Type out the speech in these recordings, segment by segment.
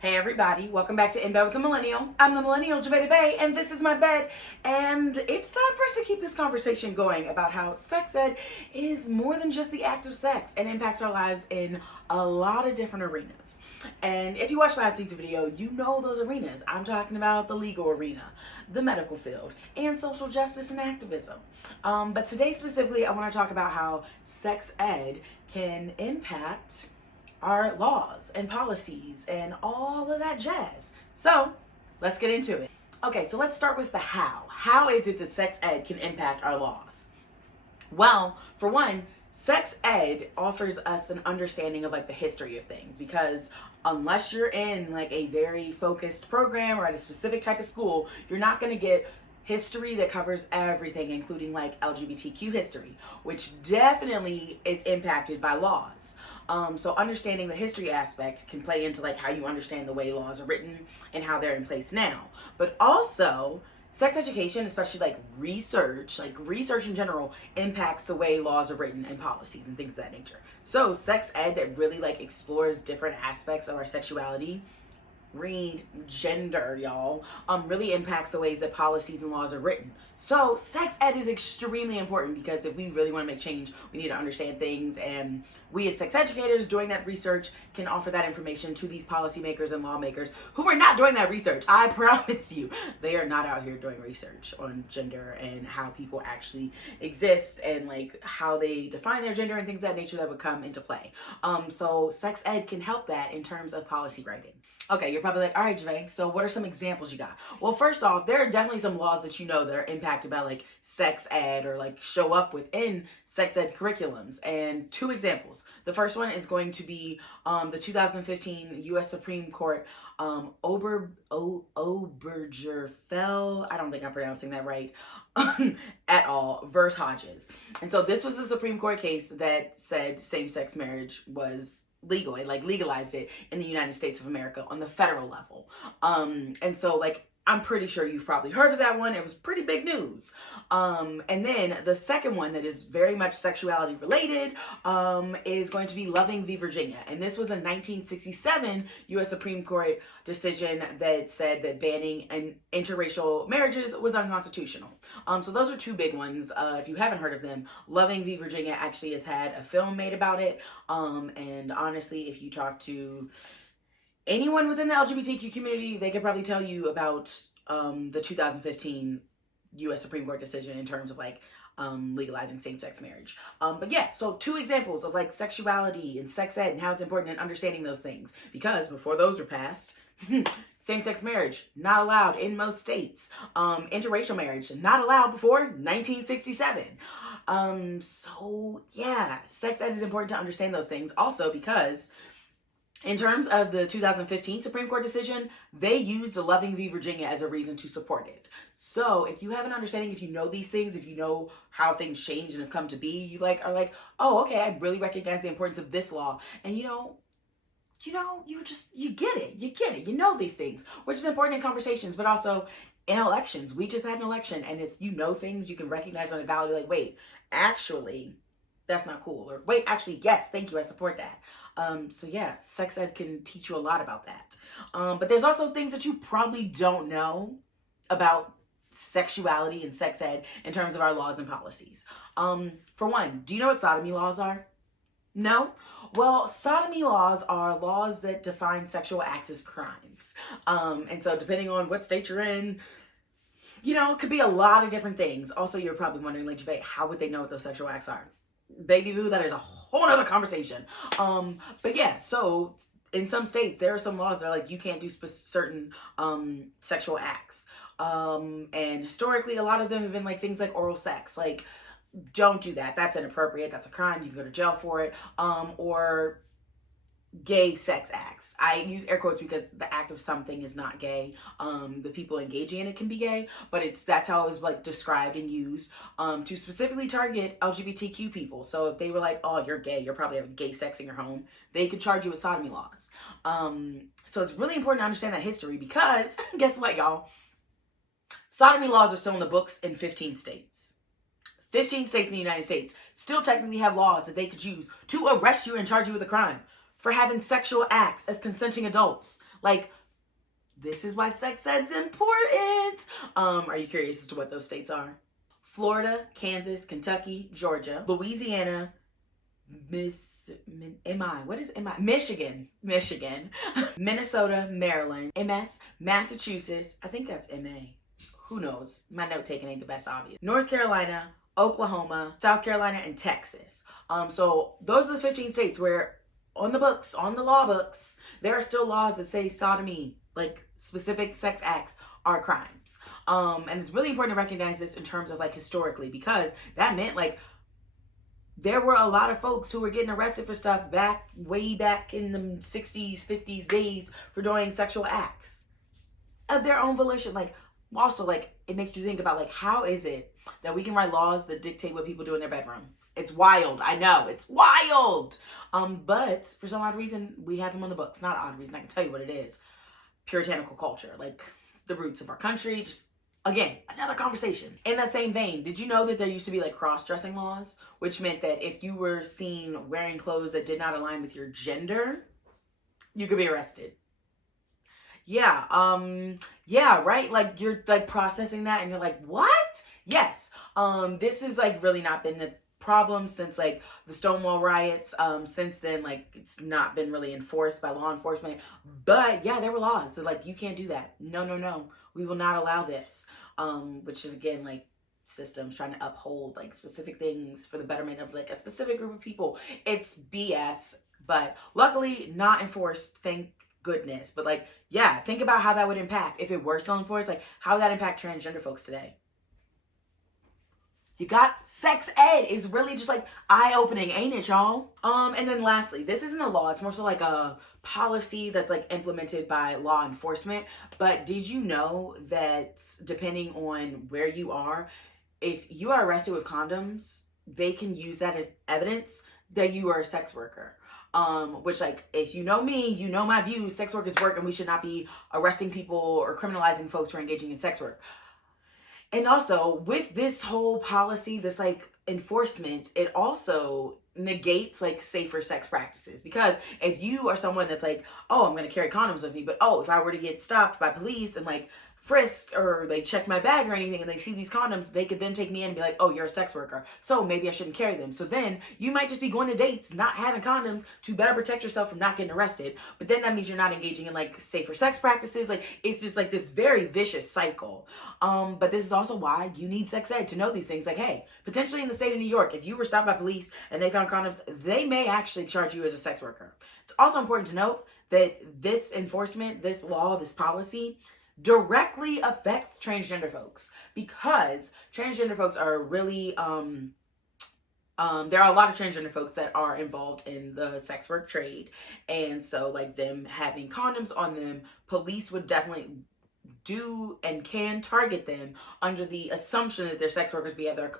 Hey everybody, welcome back to In Bed with the Millennial. I'm the Millennial, Javeda Bay, and this is my bed. And it's time for us to keep this conversation going about how sex ed is more than just the act of sex and impacts our lives in a lot of different arenas. And if you watched last week's video, you know those arenas. I'm talking about the legal arena, the medical field, and social justice and activism. But today specifically, I want to talk about how sex ed can impact our laws and policies and all of that jazz. So let's get into it. Okay, so let's start with the how. How is it that sex ed can impact our laws? Well, for one, sex ed offers us an understanding of like the history of things, because unless you're in like a very focused program or at a specific type of school, you're not going to get history that covers everything, including like LGBTQ history, which definitely is impacted by laws. So understanding the history aspect can play into like how you understand the way laws are written and how they're in place now. But also, sex education, especially like research in general, impacts the way laws are written and policies and things of that nature. So sex ed that really like explores different aspects of our sexuality, read gender, y'all, really impacts the ways that policies and laws are written. So sex ed is extremely important, because if we really want to make change, we need to understand things, and we as sex educators doing that research can offer that information to these policymakers and lawmakers who are not doing that research. I promise you, they are not out here doing research on gender and how people actually exist and like how they define their gender and things of that nature that would come into play. So sex ed can help that in terms of policy writing. Okay, you're probably like, all right, Janae, so what are some examples you got? Well, first off, there are definitely some laws that you know that are impacted by like sex ed or like show up within sex ed curriculums. And two examples. The first one is going to be the 2015 U.S. Supreme Court Obergefell, I don't think I'm pronouncing that right, at all, versus Hodges. And so this was a Supreme Court case that said same-sex marriage was legal. It like legalized it in the United States of America on the federal level. And so like I'm pretty sure you've probably heard of that one. It was pretty big news. And then the second one that is very much sexuality related is going to be Loving v. Virginia. And this was a 1967 U.S. Supreme Court decision that said that banning interracial marriages was unconstitutional. So those are two big ones. If you haven't heard of them, Loving v. Virginia actually has had a film made about it. And honestly, if you talk to anyone within the LGBTQ community, they could probably tell you about the 2015 U.S. Supreme Court decision in terms of like legalizing same-sex marriage. But yeah, so two examples of like sexuality and sex ed and how it's important in understanding those things, because before those were passed, same-sex marriage not allowed in most states. Interracial marriage not allowed before 1967. So yeah, sex ed is important to understand those things also, because in terms of the 2015 Supreme Court decision, they used the Loving v. Virginia as a reason to support it. So if you have an understanding, if you know these things, if you know how things change and have come to be, you like are like, oh, okay, I really recognize the importance of this law. And you get it. You know these things, which is important in conversations, but also in elections. We just had an election, and if you know things, you can recognize on a ballot, be like, wait, actually, that's not cool. Or wait, actually, yes, thank you, I support that. So yeah, sex ed can teach you a lot about that. But there's also things that you probably don't know about sexuality and sex ed in terms of our laws and policies. For one, do you know what sodomy laws are? No? Well, sodomy laws are laws that define sexual acts as crimes. And so depending on what state you're in, it could be a lot of different things. Also, you're probably wondering, like, Javay, how would they know what those sexual acts are? Baby boo, that is a whole other conversation. But yeah, so in some states, there are some laws that are like, you can't do certain sexual acts. And historically, a lot of them have been like things like oral sex. Like, don't do that. That's inappropriate. That's a crime. You can go to jail for it. Or gay sex acts. I use air quotes because the act of something is not gay. The people engaging in it can be gay, but that's how it was like described and used to specifically target LGBTQ people. So if they were like, oh, you're gay, you're probably having gay sex in your home, they could charge you with sodomy laws. So it's really important to understand that history, because guess what, y'all? Sodomy laws are still in the books in 15 states. 15 states in the United States still technically have laws that they could use to arrest you and charge you with a crime for having sexual acts as consenting adults. Like, this is why sex ed's important. Are you curious as to what those states are? Florida, Kansas, Kentucky, Georgia, Louisiana, Michigan, Minnesota, Maryland, Massachusetts, I think that's MA. Who knows? My note taking ain't the best, obvious. North Carolina, Oklahoma, South Carolina, and Texas. So those are the 15 states where on the books, on the law books, there are still laws that say sodomy, like specific sex acts, are crimes. And it's really important to recognize this in terms of like historically, because that meant like there were a lot of folks who were getting arrested for stuff way back in the 60s, 50s days for doing sexual acts of their own volition. Like, also, like, it makes you think about, like, how is it that we can write laws that dictate what people do in their bedroom? It's wild. I know. It's wild. But for some odd reason, we have them on the books. Not odd reason. I can tell you what it is. Puritanical culture. Like, the roots of our country. Just, again, another conversation. In that same vein, did you know that there used to be, like, cross-dressing laws? Which meant that if you were seen wearing clothes that did not align with your gender, you could be arrested. Yeah, right? Like, you're, like, processing that and you're like, what? Yes. This has, like, really not been a problem since, like, the Stonewall riots. Since then, like, it's not been really enforced by law enforcement. But, yeah, there were laws. So, like, you can't do that. No. We will not allow this. Which is, again, like, systems trying to uphold, like, specific things for the betterment of, like, a specific group of people. It's BS. But, luckily, not enforced, thank goodness. But, like, yeah, think about how that would impact if it were still enforced. Like, how would that impact transgender folks today? You got sex ed is really just like eye-opening, ain't it, y'all? And then lastly, this isn't a law. It's more so like a policy that's like implemented by law enforcement. But did you know that depending on where you are, if you are arrested with condoms, they can use that as evidence that you are a sex worker. Which, like, if you know me, you know my views. Sex work is work, and we should not be arresting people or criminalizing folks for engaging in sex work. And also, with this whole policy, this, like, enforcement, it also negates, like, safer sex practices. Because if you are someone that's like, oh, I'm going to carry condoms with me, but, oh, if I were to get stopped by police and, like, frisked or they check my bag or anything and they see these condoms, they could then take me in and be like, oh, you're a sex worker, so maybe I shouldn't carry them. So then you might just be going to dates not having condoms to better protect yourself from not getting arrested, but then that means you're not engaging in, like, safer sex practices. Like, it's just like this very vicious cycle. But this is also why you need sex ed to know these things. Like, hey, potentially in the state of New York, if you were stopped by police and they found condoms, they may actually charge you as a sex worker. It's also important to note that this enforcement, this law, this policy directly affects transgender folks, because transgender folks are really there are a lot of transgender folks that are involved in the sex work trade, and so, like, them having condoms on them, police would definitely do and can target them under the assumption that they're sex workers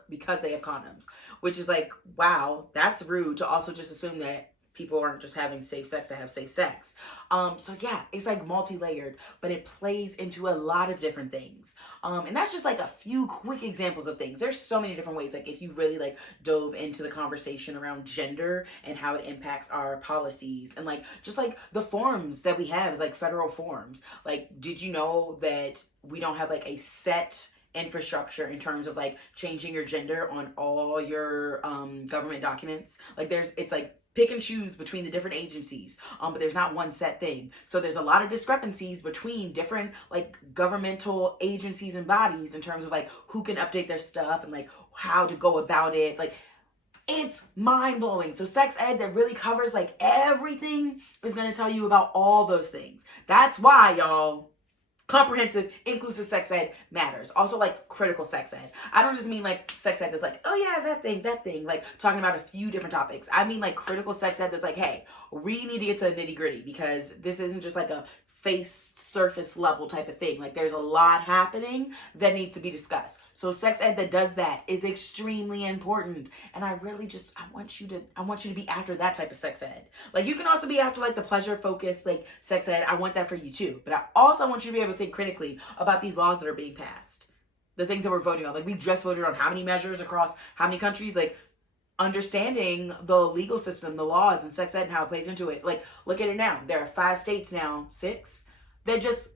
because they have condoms, which is like, wow, that's rude to also just assume that people aren't just having safe sex to have safe sex. So yeah, it's like multi-layered, but it plays into a lot of different things. And that's just like a few quick examples of things. There's so many different ways. Like, if you really, like, dove into the conversation around gender and how it impacts our policies, and, like, just like the forms that we have as, like, federal forms. Like, did you know that we don't have, like, a set infrastructure in terms of, like, changing your gender on all your government documents? Like, it's like pick and choose between the different agencies, but there's not one set thing. So there's a lot of discrepancies between different, like, governmental agencies and bodies in terms of, like, who can update their stuff and, like, how to go about it. Like, it's mind-blowing. So sex ed that really covers, like, everything is going to tell you about all those things. That's why, y'all, comprehensive, inclusive sex ed matters. Also, like, critical sex ed. I don't just mean, like, sex ed that's like, oh yeah, that thing, like, talking about a few different topics. I mean, like, critical sex ed that's like, hey, we need to get to the nitty gritty, because this isn't just like a face surface level type of thing. Like, there's a lot happening that needs to be discussed. So sex ed that does that is extremely important. And I really just, I want you to be after that type of sex ed. Like, you can also be after, like, the pleasure focused, like, sex ed. I want that for you too. But I also want you to be able to think critically about these laws that are being passed. The things that we're voting on. Like, we just voted on how many measures across how many countries. Like, understanding the legal system, the laws, and sex ed and how it plays into it. Like, look at it now. There are 5 states now, 6, that just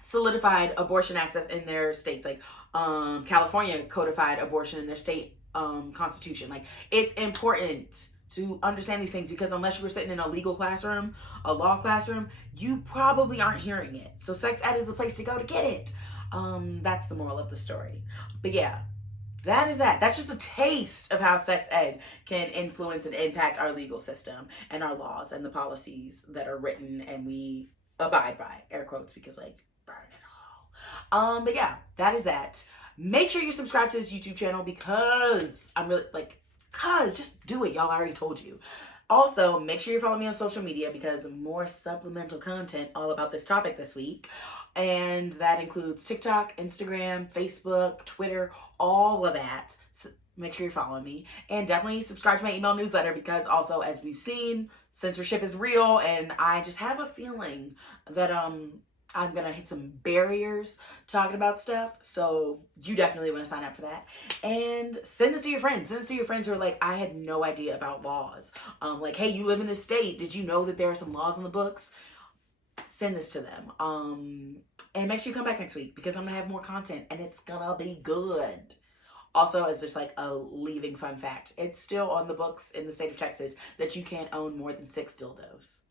solidified abortion access in their states. Like, California codified abortion in their state constitution. Like, it's important to understand these things, because unless you were sitting in a legal classroom, a law classroom, you probably aren't hearing it. So sex ed is the place to go to get it. That's the moral of the story. But yeah, that is that. That's just a taste of how sex ed can influence and impact our legal system and our laws and the policies that are written and we abide by, air quotes, because like, burn it all. But yeah, that is that. Make sure you subscribe to this YouTube channel, because I'm really like, just do it. Y'all, I already told you. Also, make sure you follow me on social media, because more supplemental content all about this topic this week. And that includes TikTok, Instagram, Facebook, Twitter, all of that. So make sure you're following me. And definitely subscribe to my email newsletter, because also, as we've seen, censorship is real. And I just have a feeling that I'm going to hit some barriers talking about stuff. So you definitely want to sign up for that. And send this to your friends. Send this to your friends who are like, I had no idea about laws. Like, hey, you live in this state. Did you know that there are some laws on the books? Send this to them. And make sure you come back next week, because I'm going to have more content and it's going to be good. Also, as just like a leaving fun fact, it's still on the books in the state of Texas that you can't own more than 6 dildos.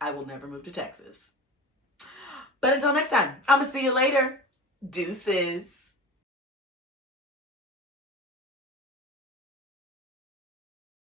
I will never move to Texas. But until next time, I'm going to see you later. Deuces.